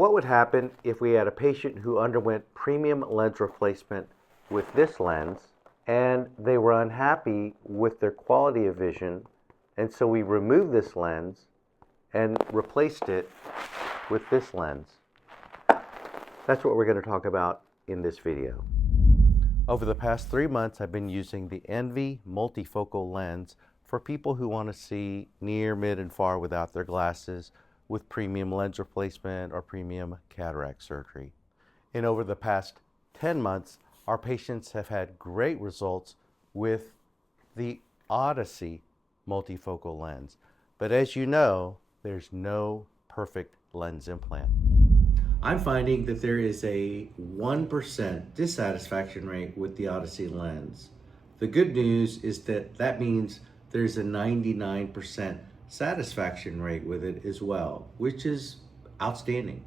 What would happen if we had a patient who underwent premium lens replacement with this lens and they were unhappy with their quality of vision, and so we removed this lens and replaced it with this lens? That's what we're going to talk about in this video. Over the past 3 months, I've been using the Envy multifocal lens for people who want to see near, mid, and far without their glasses with premium lens replacement or premium cataract surgery. And over the past 10 months, our patients have had great results with the Odyssey multifocal lens. But as you know, there's no perfect lens implant. I'm finding that there is a 1% dissatisfaction rate with the Odyssey lens. The good news is that that means there's a 99% satisfaction rate with it as well, which is outstanding.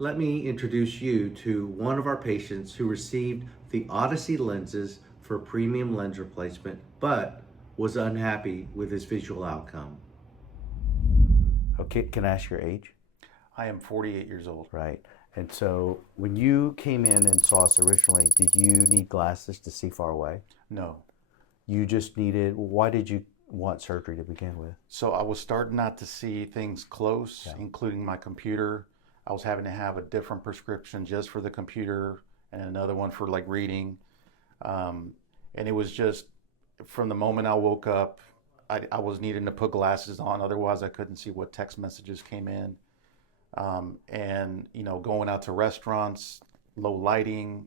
Let me introduce you to one of our patients who received the Odyssey lenses for premium lens replacement, but was unhappy with his visual outcome. Okay, can I ask your age? I am 48 years old. Right. And so when you came in and saw us originally, did you need glasses to see far away? No. You just needed, why did you want surgery to begin with? So I was starting not to see things close, including my computer. I was having to have a different prescription just for the computer and another one for like reading. And it was just from the moment I woke up, I was needing to put glasses on. Otherwise, I couldn't see what text messages came in. And, you know, going out to restaurants, low lighting.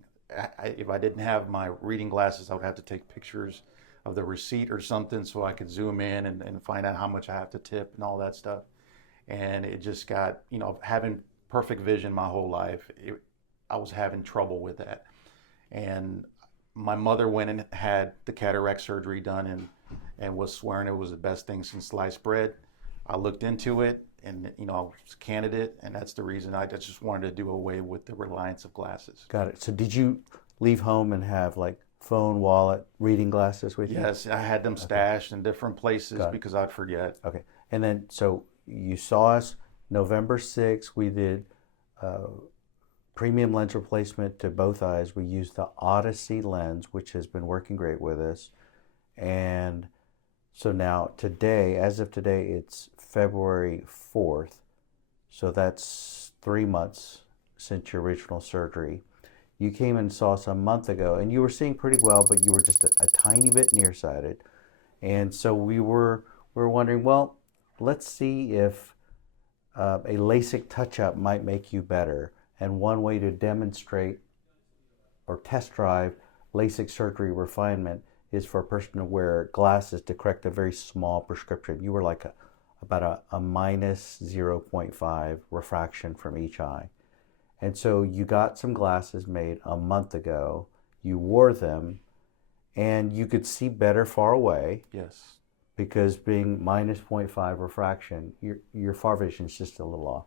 If I didn't have my reading glasses, I would have to take pictures of the receipt or something so I could zoom in and find out how much I have to tip and all that stuff. And it just got, you know, having perfect vision my whole life, I was having trouble with that. And my mother went and had the cataract surgery done and was swearing it was the best thing since sliced bread. I looked into it and, you know, I was a candidate, and that's the reason I just wanted to do away with the reliance of glasses. Got it. So did you leave home and have like phone, wallet, reading glasses with you? Yes, I had them stashed in different places because I'd forget. Okay. And then, so you saw us November 6th. We did premium lens replacement to both eyes. We used the Odyssey lens, which has been working great with us. And so now today, as of today, it's February 4th. So that's 3 months since your original surgery. You came and saw us a month ago, and you were seeing pretty well, but you were just a tiny bit nearsighted. And so we were wondering, well, let's see if a LASIK touch-up might make you better. And one way to demonstrate or test drive LASIK surgery refinement is for a person to wear glasses to correct a very small prescription. You were like about a minus 0.5 refraction from each eye. And so you got some glasses made a month ago, you wore them, and you could see better far away. Yes. Because being minus 0.5 refraction, your far vision is just a little off.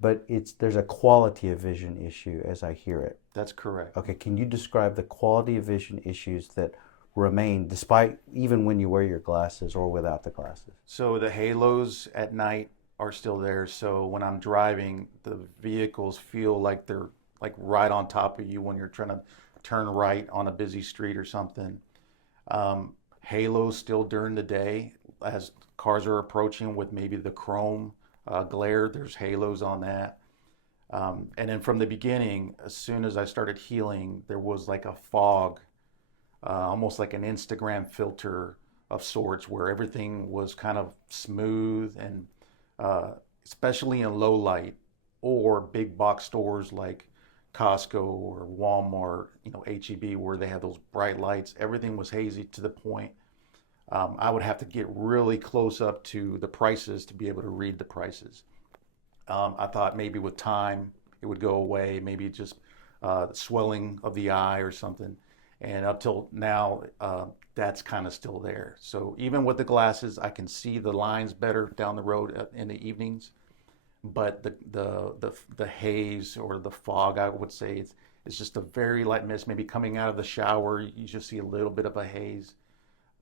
But there's a quality of vision issue as I hear it. That's correct. Okay, can you describe the quality of vision issues that remain despite even when you wear your glasses or without the glasses? So the halos at night are still there. So when I'm driving, the vehicles feel like they're like right on top of you when you're trying to turn right on a busy street or something. Halos still during the day as cars are approaching with maybe the chrome glare, there's halos on that. And then from the beginning, as soon as I started healing, there was like a fog, almost like an Instagram filter of sorts, where everything was kind of smooth and especially in low light or big box stores like Costco or Walmart, you know, H-E-B, where they have those bright lights, everything was hazy to the point I would have to get really close up to the prices to be able to read the prices. I thought maybe with time it would go away, maybe just the swelling of the eye or something. And up till now, that's kind of still there. So even with the glasses, I can see the lines better down the road in the evenings. But the haze or the fog, I would say, it's just a very light mist. Maybe coming out of the shower, you just see a little bit of a haze.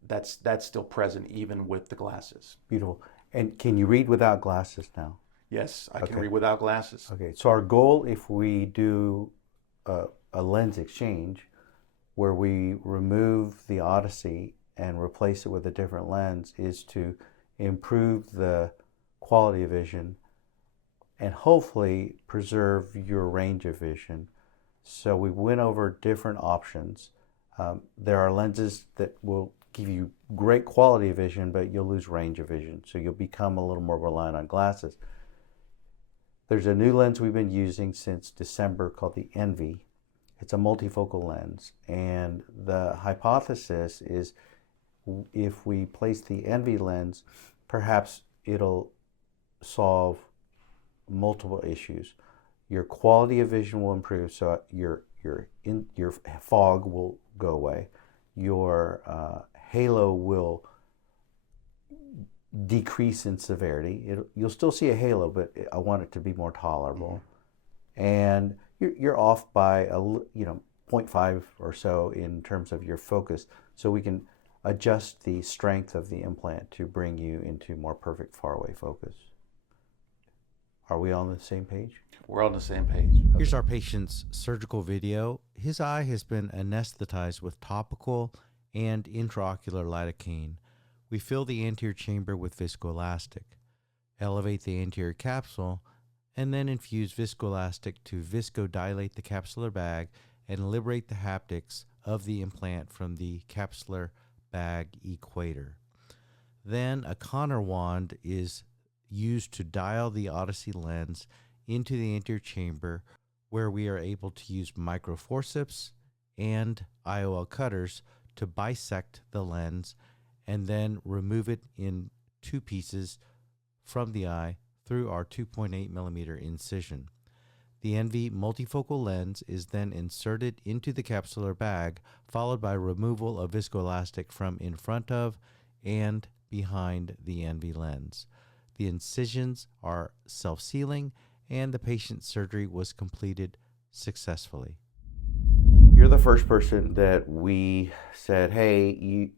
That's still present even with the glasses. Beautiful. And can you read without glasses now? Yes, I can Okay. read without glasses. Okay, so our goal, if we do a lens exchange where we remove the Odyssey and replace it with a different lens, is to improve the quality of vision and hopefully preserve your range of vision. So we went over different options. There are lenses that will give you great quality of vision, but you'll lose range of vision. So you'll become a little more reliant on glasses. There's a new lens we've been using since December called the Envy. It's a multifocal lens. And the hypothesis is if we place the Envy lens, perhaps it'll solve multiple issues. Your quality of vision will improve, so your fog will go away. Your halo will decrease in severity. You'll still see a halo, but I want it to be more tolerable. And you're off by 0.5 or so in terms of your focus, so we can adjust the strength of the implant to bring you into more perfect faraway focus. Are we on the same page? We're on the same page. Here's our patient's surgical video. His eye has been anesthetized with topical and intraocular lidocaine. We fill the anterior chamber with viscoelastic, elevate the anterior capsule, and then infuse viscoelastic to viscodilate the capsular bag and liberate the haptics of the implant from the capsular bag equator. Then a Connor wand is used to dial the Odyssey lens into the anterior chamber, where we are able to use microforceps and IOL cutters to bisect the lens and then remove it in two pieces from the eye through our 2.8 millimeter incision. The Envy multifocal lens is then inserted into the capsular bag, followed by removal of viscoelastic from in front of and behind the Envy lens. The incisions are self-sealing, and the patient's surgery was completed successfully. You're the first person that we said, hey,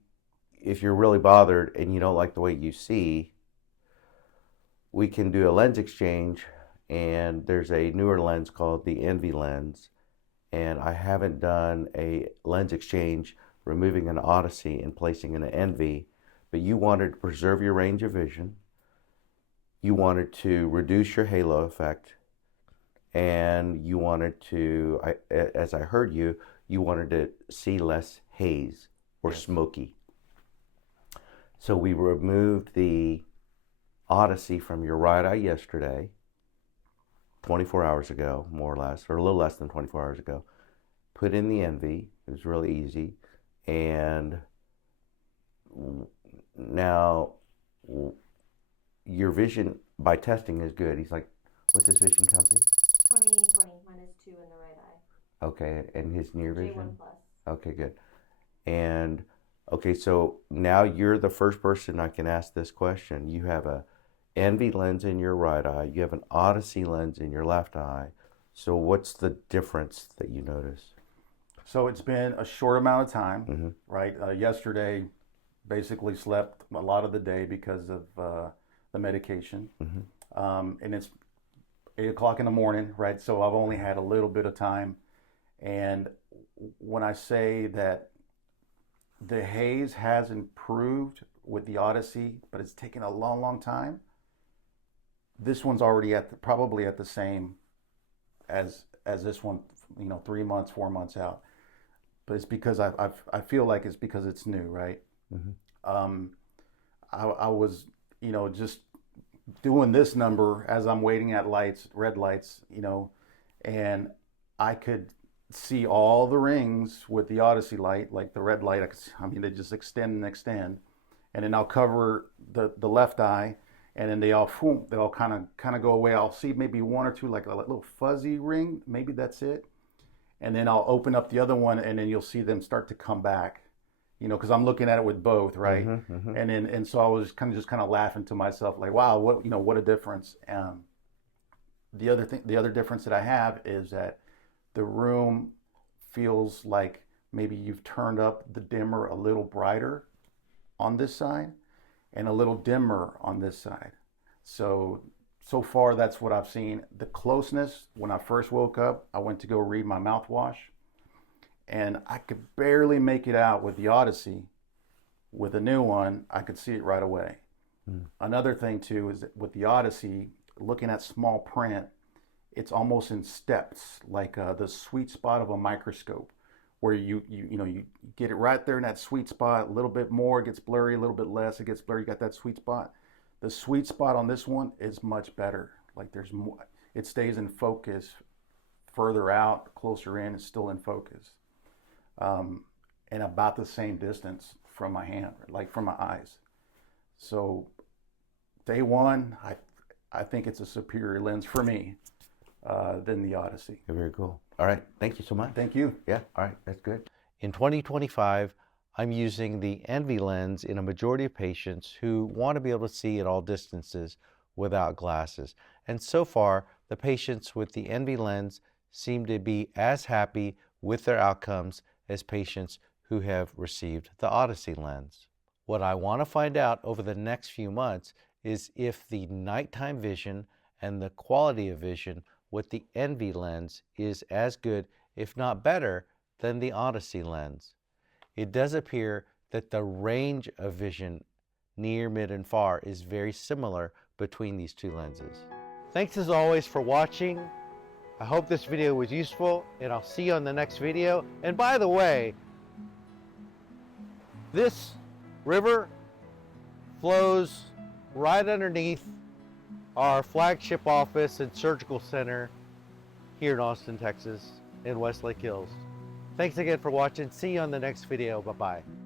if you're really bothered and you don't like the way you see, we can do a lens exchange. And there's a newer lens called the Envy lens. And I haven't done a lens exchange removing an Odyssey and placing an Envy, but you wanted to preserve your range of vision. You wanted to reduce your halo effect, and you wanted to, as I heard you, you wanted to see less haze or smoky. So we removed the Odyssey from your right eye yesterday, 24 hours ago, more or less, or a little less than 24 hours ago. Put in the Envy. It was really easy. And now your vision by testing is good. He's like, what's his vision, Kelsey? 20/20, -2 in the right eye. Okay, and his near vision? J1+. Okay, good. And okay, so now you're the first person I can ask this question. You have a Envy lens in your right eye. You have an Odyssey lens in your left eye. So what's the difference that you notice? So it's been a short amount of time, right? Yesterday, basically slept a lot of the day because of the medication. And it's 8 o'clock in the morning, right? So I've only had a little bit of time. And when I say that the haze has improved with the Odyssey, but it's taken a long, long time, this one's already probably at the same as this one, 3 months, 4 months out. But it's because I feel like it's because it's new, right? I was, just doing this number as I'm waiting at lights, red lights, and I could see all the rings with the Odyssey light, like the red light. They just extend and extend, and then I'll cover the left eye, and then they all kind of go away. I'll see maybe one or two, like a little fuzzy ring, maybe that's it, and then I'll open up the other one, and then you'll see them start to come back. Because I'm looking at it with both, right? And so I was kind of laughing to myself, like, wow, what a difference. The other difference that I have is that the room feels like maybe you've turned up the dimmer a little brighter on this side and a little dimmer on this side. So so far, that's what I've seen. The closeness, when I first woke up, I went to go read my mouthwash, and I could barely make it out with the Odyssey. With a new one, I could see it right away. Another thing too is that with the Odyssey, looking at small print, it's almost in steps, like the sweet spot of a microscope, where you get it right there in that sweet spot. A little bit more, it gets blurry. A little bit less, it gets blurry. You got that sweet spot. The sweet spot on this one is much better. Like there's more, it stays in focus. Further out, closer in, it's still in focus, and about the same distance from my hand, like from my eyes. So day one, I think it's a superior lens for me than the Odyssey. Very cool. All right. Thank you so much. Thank you. Yeah. All right. That's good. In 2025, I'm using the Envy lens in a majority of patients who want to be able to see at all distances without glasses. And so far, the patients with the Envy lens seem to be as happy with their outcomes as patients who have received the Odyssey lens. What I want to find out over the next few months is if the nighttime vision and the quality of vision with the Envy lens is as good, if not better, than the Odyssey lens. It does appear that the range of vision near, mid, and far is very similar between these two lenses. Thanks as always for watching. I hope this video was useful, and I'll see you on the next video. And by the way, this river flows right underneath our flagship office and surgical center here in Austin, Texas, in Westlake Hills. Thanks again for watching. See you on the next video. Bye-bye.